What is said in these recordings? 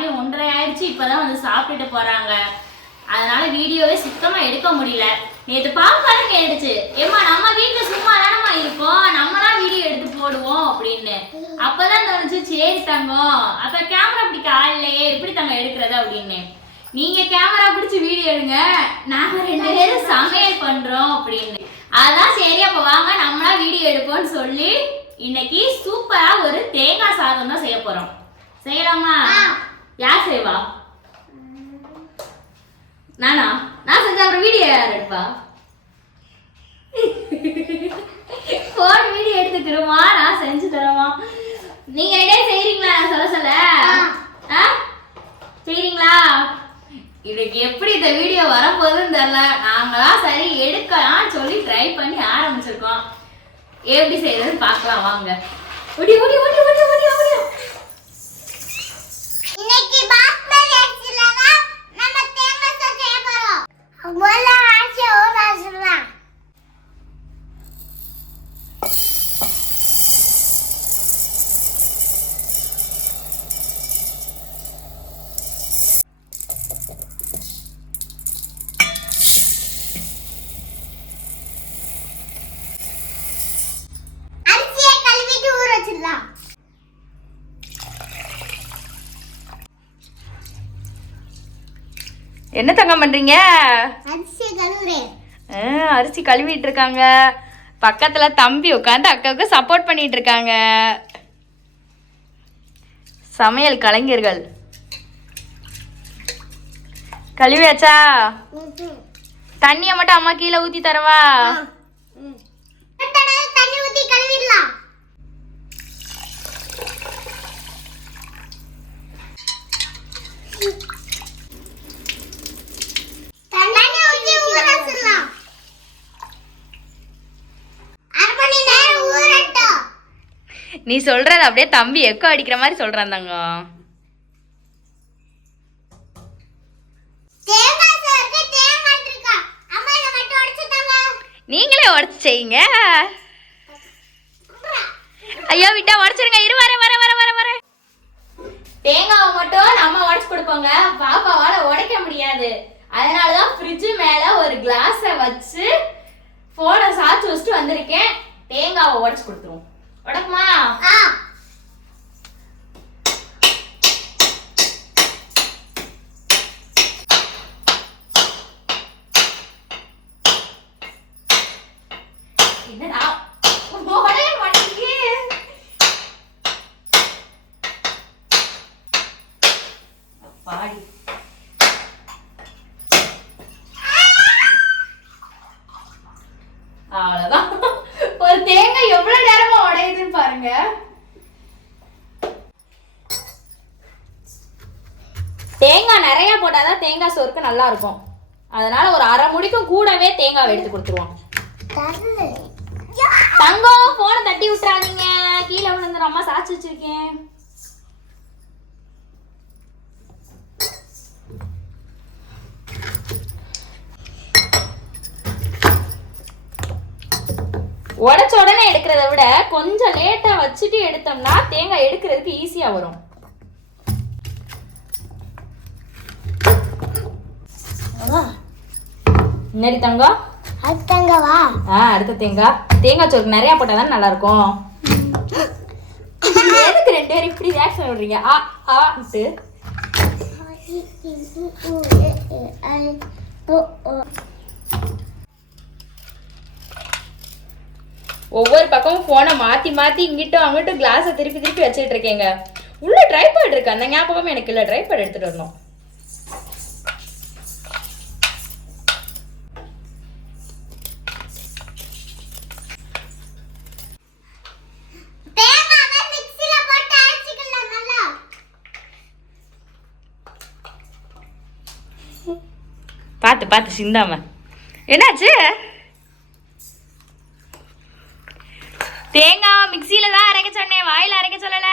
மணி 1:30 ஆயிடுச்சு. இப்பதான் வந்து சாப்பிட்டுட்டு போறாங்க. அதனால வீடியோவே சுத்தமா எடுக்க முடியல. நேற்று பாப்பாரு கேட்டுச்சு, ஏமா நம்ம வீட்டுல சும்மா தானமா இருக்கோம், நம்மளாம் வீடியோ எடுத்து போடுவோம் அப்படின்னு. அப்பதான் தோணுச்சு, சரி தங்கம் அப்ப கேமரா பிடிக்க ஆள் இல்லையே, எப்படி தங்கம் எடுக்கிறது அப்படின்னு. நீங்க கேமரா பிடிச்சி வீடியோ எடுங்க, நாங்க 2 பேரும் சமையல் பண்றோம் அப்படின்னு. அதான் சரி அப்ப வாங்க நம்மளா வீடியோ எடுப்போம்னு சொல்லி இன்னைக்கு சூப்பரா ஒரு தேங்காய் சாதம் தான் செய்ய போறோம். செய்யலாமா? யார் செய்வா? நானா? நான் செஞ்சா அப்புறம் வீடியோ யார் எடுப்பா? போன் வீடியோ எடுத்து தருமா, நான் செஞ்சு தருமா? நீங்க ரெண்டே செய்றீங்களா? நான் சொல்ல செய்றீங்களா? இதுக்கு எப்படி இந்த வீடியோ வரப்போகுதுன்னு தெரியல. நாங்களாம் சரி எடுக்கலாம்னு சொல்லி ட்ரை பண்ணி ஆரம்பிச்சிருக்கோம். எப்படி செய்யறதுன்னு பார்க்கலாம் வாங்க. ஓடி ஓடி ஓடி ஓடி ஓடி ஓடி. இன்னைக்கு பாஸ்மதி அரிசில தான் நம்ம தேங்காய் சாதம் செய்ய போறோம். முதல்ல அரிசி ஊற வச்சிடலாம். அரிசியை கழுவிட்டு ஊற வச்சிடலாம். என்ன தங்கம் பண்றீங்க? அரிசி கழுவுறேன். அரிசி கழுவிட்டு இருக்காங்க. பக்கத்துல தம்பி உட்காந்து அக்காவுக்கு சப்போர்ட் பண்ணிட்டு இருக்காங்க. சமையல் கலைஞர்கள். கழுவியாச்சா? தண்ணிய மட்டும் அம்மா கீழே ஊத்தி தரவா? தண்ணி ஊத்தி கழுவிடலாம். தண்ணி ஊத்தி ஊற வச்சிடலாம். 1/2 மணி நேரம் ஊறட்டும். நீ சொல்றது அப்படியே தம்பி எக்கோ அடிக்கிற மாதிரி சொல்றான் தங்கம். தேங்காய் சாருக்கு தேங்காய் இருக்கா? அம்மா இத மட்டும் உடைச்சு தாங்க. நீங்களே உடச்சு செய்யுங்க. ஐயோ விட்டா உடச்சிருங்க. இரு வர வர வர வர வர. தேங்காவை மட்டும் நம்ம உடச்சு கொடுப்போங்க. பாப்பாவால உடைக்க முடியாது. அதனாலதான் ஃப்ரிட்ஜ் மேல ஒரு கிளாஸை வச்சு போனை சாச்சு வச்சுட்டு வந்திருக்கேன். தேங்காவை உடச்சு கொடுத்துருவோம். உடக்குமா? என்னடா உடைய மாட்டேங்குது. பாடி அவ்வளவுதான். ஒரு தேங்காய் எவ்வளவு நேரமா உடையுதுன்னு பாருங்க. தேங்காய் நிறைய போட்டாதான் தேங்காய் சோறுக்கு நல்லா இருக்கும். அதனால ஒரு 1/2 முடிக்கும் கூடவே தேங்காய் எடுத்து கொடுத்துருவோம். தங்கம் போன தட்டி விட்டுறாதீங்க, கீழே விழுந்துரும். அம்மா சாச்சு வச்சிருக்கேன். உடைச்ச உடனே எடுக்கிறத விட கொஞ்சம் லேட்டா வச்சுட்டு எடுத்தோம்னா தேங்காய் எடுக்கிறதுக்கு ஈஸியா வரும். என்னடி தங்கம்? அடுத்தங்கவா? அடுத்த தேங்காய் சோறுக்கு நிறைய போட்டாதான் நல்லா இருக்கும். எதுக்கு 2 பேரும் இப்படி ரியாக்ஷன் விடுறீங்க? ஒவ்வொரு பக்கமும் போனை மாத்தி மாத்தி இங்கிட்டும் அங்கிட்டும் கிளாஸை திருப்பி திருப்பி வச்சுட்டு இருக்கேங்க. உள்ள ட்ரைபாட் இருக்கு, அந்த ஞாபகமே எனக்கு இல்ல. ட்ரைபாட் எடுத்துட்டு வரணும். பார்த்து பார்த்து சிந்தாம. என்னாச்சு? தேங்காய் மிக்சியில தான் அரைக்க சொன்னேன், வாயில அரைக்க சொல்லல.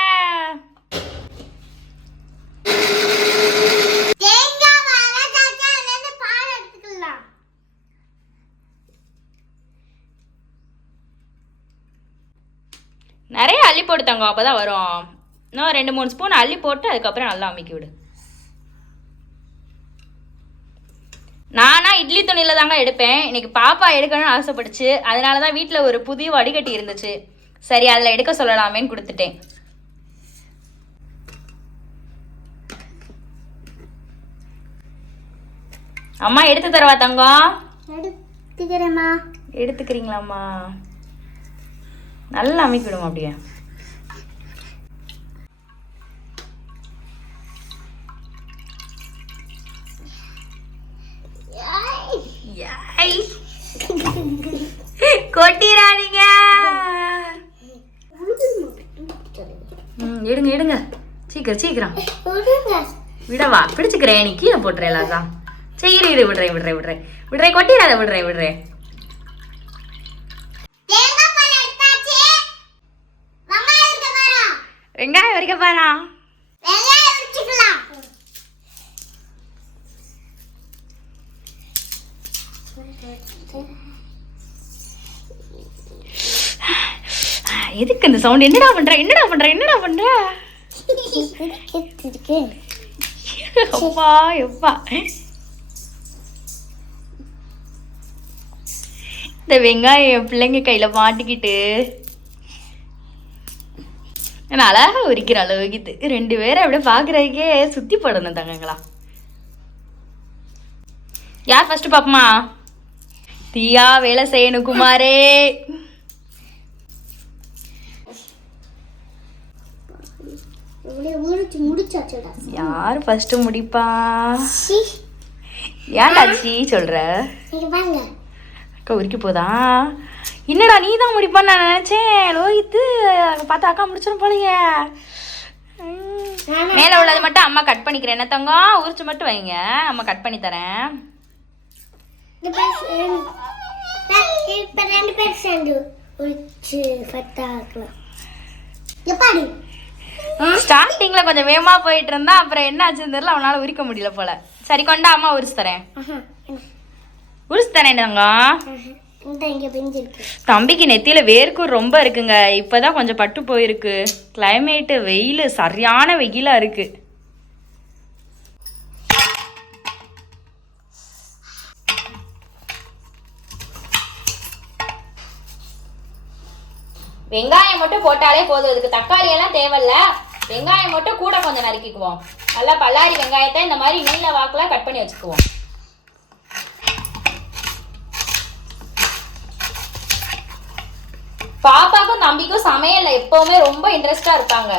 நிறைய அள்ளி போட்டு தங்க, அப்பதான் வரும். இன்னும் 2-3 ஸ்பூன் அள்ளி போட்டு அதுக்கப்புறம் நல்லா அமுக்கி விடு. நானா இட்லி துணியில தாங்க எடுப்பேன். இன்னைக்கு பாப்பா எடுக்கணும்னு ஆசைப்பட்டுச்சு. அதனால தான் வீட்டில் ஒரு புதிய வடிகட்டி இருந்துச்சு. சரி அதில் எடுக்க சொல்லலாமேன்னு கொடுத்துட்டேன். அம்மா எடுத்து தரவா தங்கம்? எடுத்துக்கிறேம்மா. எடுத்துக்கிறீங்களாம்மா? நல்லா அமைக்கிடுமா அப்படியே. கொட்டிராதீங்க. எடுங்க எடுங்க சீக்கிரம் சீக்கிரம். விடவா? பிடிச்சுக்கிறேன். நீ கீழே போட்டுறேன் எல்லாத்தான். சரி இரு விடுறேன் விடுறேன் விடுறேன் விடுறேன். கொட்டிடாத விடுறேன் விடுறேன். வெங்காயம் வரைக்க பாரா. எதுக்கு இந்த சவுண்ட்? என்னடா பண்ற என்னடா பண்ற என்னடா பண்ற? அப்பா எப்பா இந்த வெங்காயம் என் பிள்ளைங்க கையில மாட்டிக்கிட்டு அழகா உரிக்கிற அளவுக்கு ரெண்டு பேரும் அப்படியே பாக்குறதுக்கே சுத்தி போடணும் தங்கங்களா. யார் ஃபர்ஸ்ட் பாப்பமா? தீயா வேலை செய்யணும் குமாரே. யார் ஃபர்ஸ்ட் முடிப்பா? ஏன்டாச்சி சொல்ற? அக்கா உரிக்க போதா? என்னடா நீ தான் முடிப்பான்னு நான் நினைச்சேன். லோகித்து பார்த்தா அக்கா முடிச்சிடும் போலயே. மேலே உள்ளது மட்டும் அம்மா கட் பண்ணிக்கிறேன். என்ன தங்கம்? உரிச்சு மட்டும் வைங்க, அம்மா கட் பண்ணி தரேன். ஸ்டார்டிங்ல கொஞ்சம் வேகமா போயிட்டு இருந்தா அப்புறம் என்ன ஆச்சுன்னு தெரியல, அவனால உரிக்க முடியல போல. சரி கொண்டா அம்மா உரிச்சு தரேன். உரிச்சு தரேன் தங்கம். தம்பிக்கு நெத்தியில வேர்க்கும் ரொம்ப இருக்குங்க. இப்பதான் கொஞ்சம் பட்டு போயிருக்கு. கிளைமேட் வெயில் சரியான வெயிலா இருக்கு. வெங்காயம் மட்டும் போட்டாலே போதும். இதுக்கு தக்காளி எல்லாம் தேவையில்ல. வெங்காயம் மட்டும் கூட கொஞ்சம் நறுக்கிக்குவோம். நல்லா பல்லாரி வெங்காயத்தை இந்த மாதிரி நீல வாக்குல கட் பண்ணி வச்சுக்குவோம். பாப்பாக்கும் தம்பிக்கும் சமையல்ல எப்பவுமே ரொம்ப இன்ட்ரெஸ்டா இருப்பாங்க.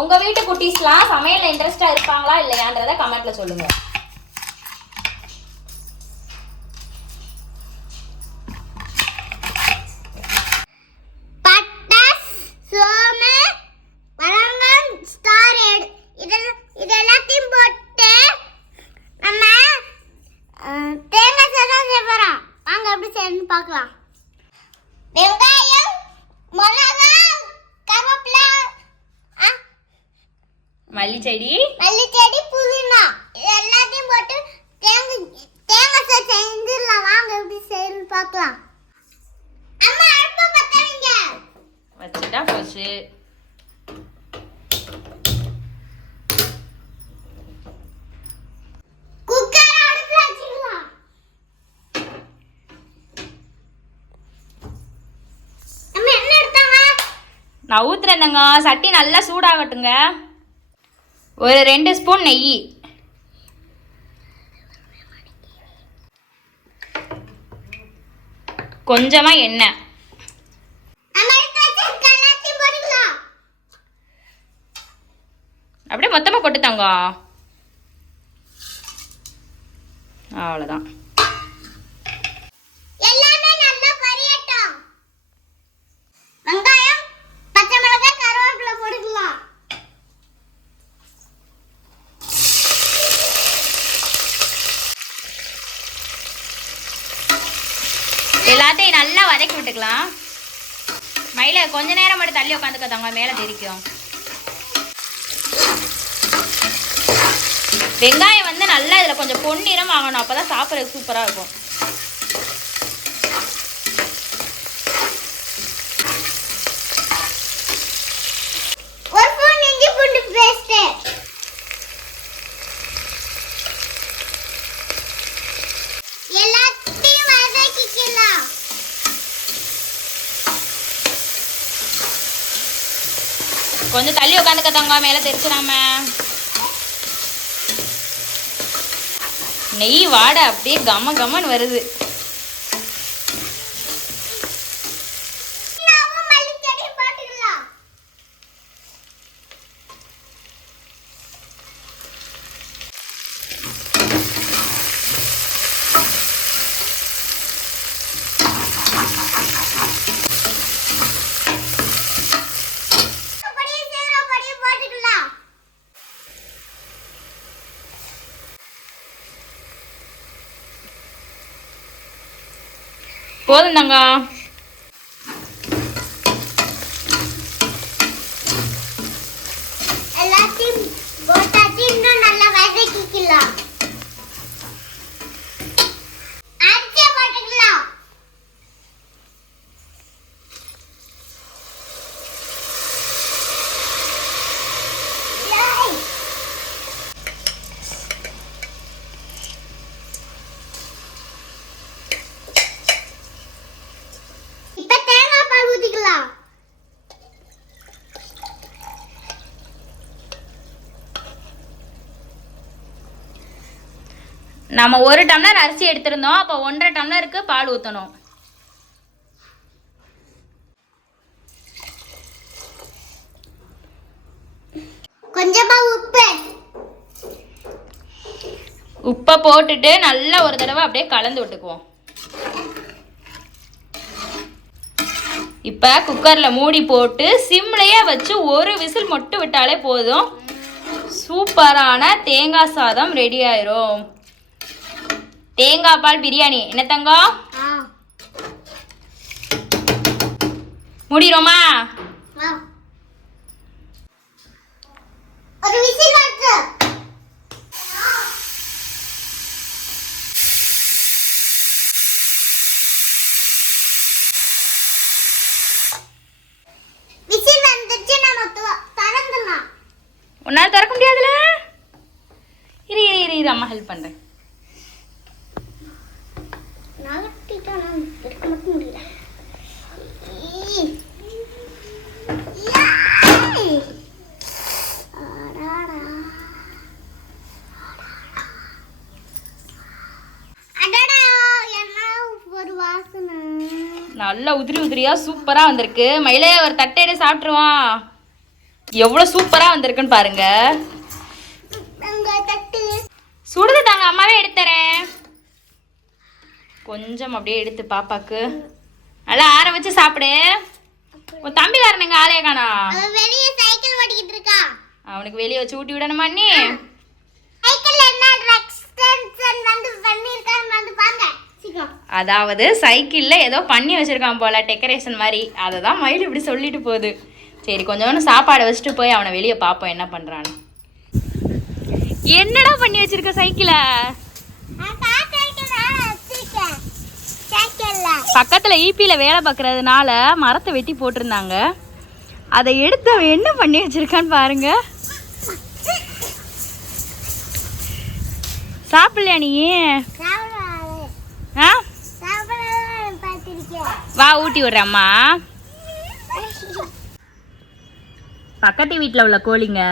உங்க வீட்டு குட்டீஸ்லாம் சமையல்ல இன்ட்ரெஸ்டா இருப்பாங்களா இல்லையான்றத கமெண்ட்ல சொல்லுங்க. இதெல்லாத்தையும் போட்டு நம்ம தேங்காய் சாதம் செய்ய போறோம். வாங்க எப்படி செய்யணும்னு பார்க்கலாம். வெங்காயம், மிளகா, கருவேப்பிலை, மல்லிச்செடி, புதினா இது எல்லாத்தையும் போட்டு தேங்காய் சாதம் செஞ்சிடலாம். வாங்க எப்படி செய்யணும்னு பார்க்கலாம். அம்மா அடுப்பு பத்த வைங்க. வச்சுட்டா போச்சு. நான் ஊத்துறேங்க. சட்டி நல்லா சூடாகட்டுங்க. ஒரு 2 ஸ்பூன் நெய், கொஞ்சமா எண்ணெய், அப்படியே மொத்தமா கொட்டுத்தாங்க. அவ்வளவுதான். எல்லாத்தையும் நல்லா வதக்கி விட்டுக்கலாம். மயில கொஞ்ச நேரம் மட்டும் தள்ளி உட்காந்துக்கதாங்க, மேலே தெரிக்கும். வெங்காயம் வந்து நல்லா இதில் கொஞ்சம் பொன்னிறம் ஆகணும். அப்போதான் சாப்பிட்றது சூப்பராக இருக்கும். கொஞ்சம் தள்ளி உட்காந்துக்க தங்கம், மேலே தெரிச்சிடாம. நெய் வாடை அப்படியே கம கமன்னு வருது. போதும் தங்கம். எல்லாத்தையும் போட்டாச்சு, இன்னும் நல்லா வதக்கிக்கலாம். அரிசியை போட்டுக்கலாம். இப்ப தேங்காய் பால் ஊத்திக்கலாம். நம்ம 1 டம்ளர் அரிசி எடுத்திருந்தோம், அப்போ 1.5 டம்ளருக்கு பால் ஊற்றணும். கொஞ்சமா உப்பு. உப்பை போட்டுட்டு நல்லா ஒரு தடவை அப்படியே கலந்து விட்டுக்குவோம். இப்போ குக்கரில் மூடி போட்டு சிம்லையே வச்சு ஒரு விசில் மட்டும் விட்டாலே போதும். சூப்பரான தேங்காய் சாதம் ரெடி ஆயிரும். தேங்காய் பால் பிரியாணி. என்ன தங்கம், முடிகிறோமா? ஒரு விசில் வச்சு விசில் வந்துச்சு, நம்ம திறந்துடலாம். உன்னால் திறக்க முடியாதுல. இரு இரு இரு இரு, அம்மா ஹெல்ப் பண்ணுறேன். நகட்டிட்டா நான் எடுக்க மட்டும் முடியல. ஒரு வாசனை நல்லா உதிரி உதிரியா சூப்பரா வந்திருக்கு. மயிலே ஒரு தட்டையில சாப்பிட்டுருவான். எவ்வளவு சூப்பரா வந்திருக்குன்னு பாருங்க. சுடுது தாங்க, அம்மாவே எடுத்துறேன். கொஞ்சம் அப்படியே எடுத்து பாப்பாக்கு நல்லா ஆற வச்சு சாப்பிடு. உன் தம்பிக்காரன் எங்க ஆளைய காணா? வெளியே சைக்கிள் ஓட்டிக்கிட்டு இருக்கா. அவனுக்கு வெளியே வச்சு ஊட்டி விடணுமா நீ? சைக்கிள்ல என்ன எக்ஸ்டென்ஷன் வந்து பண்ணிருக்கான்னு வந்து பாருங்க சீக்கிரம். அதாவது சைக்கிள்ல ஏதோ பண்ணி வச்சிருக்கான் போல, டெக்கரேஷன் மாதிரி. அதை தான் மயில் இப்படி சொல்லிட்டு போகுது. சரி, கொஞ்சோண்டு சாப்பாடை வச்சுட்டு போய் அவனை வெளியே பார்ப்போம் என்ன பண்றான்னு. என்னடா பண்ணி வச்சிருக்க சைக்கிள? பக்கத்துல ஈபியில வேலை பார்க்கறதுனால மரத்தை வெட்டி போட்டிருந்தாங்க. அதை எடுத்து அவன் என்ன பண்ணி வச்சிருக்கான்னு பாருங்க. சாப்பிடலையா நீ? ஆ, வா ஊட்டி விடுறேம்மா. பக்கத்து வீட்டில் உள்ள கோழிங்க.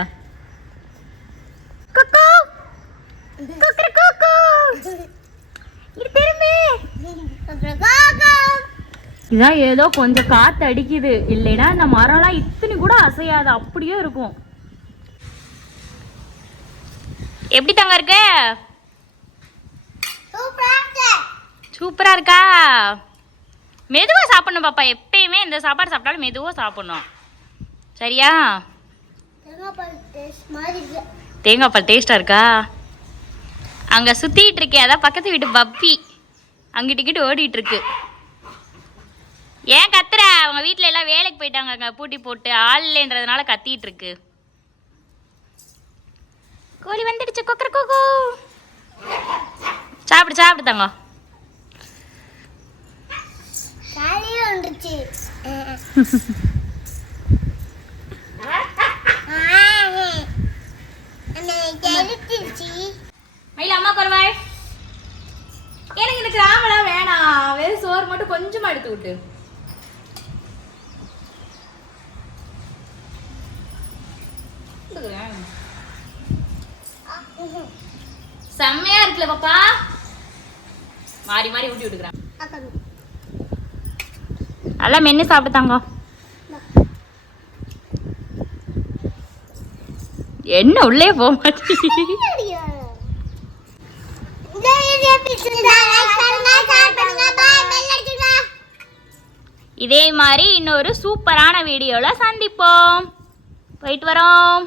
இதான் ஏதோ கொஞ்சம் காத்து அடிக்குது, இல்லைன்னா இந்த மரம்லாம் இத்தனை கூட அசையாது, அப்படியே இருக்கும். எப்படி தங்க இருக்கு? சூப்பரா இருக்கா? மெதுவா சாப்பிடணும் பாப்பா. எப்பயுமே இந்த சாப்பாடு சாப்பிட்டாலும் மெதுவா சாப்பிடணும், சரியா? தேங்காய் பால் டேஸ்டா இருக்கா? அங்க சுத்திட்டு இருக்கே, அதான் பக்கத்து வீட்டு பப்பி அங்கிட்டு ஓடிட்டு இருக்கு. ஏன் கத்துற? அவங்க வீட்டுல எல்லாம் வேலைக்கு போயிட்டாங்க, பூட்டி போட்டு ஆள் இல்லைன்றதுனால கத்திட்டு இருக்கு. கோழி வந்துடுச்சு. கொக்கர கோகோ. சாப்பிடு சாப்பிடு தங்க. மயில அம்மா குறவாய். எனக்கு இந்த கிராமெல்லாம் வேணாம், வெறும் சோறு மட்டும் கொஞ்சமா எடுத்து விட்டு. கொடுத்துக்கிறேன். செம்மையா இருக்குல்ல பாப்பா? மாறி மாறி ஊட்டி விட்டுக்கிறேன். நல்லா மென்னு சாப்பிட்டாங்க. என்ன உள்ளே போக மாட்டேங்குது. இதே மாதிரி இன்னொரு சூப்பரான வீடியோல சந்திப்போம். போயிட்டு வரோம்.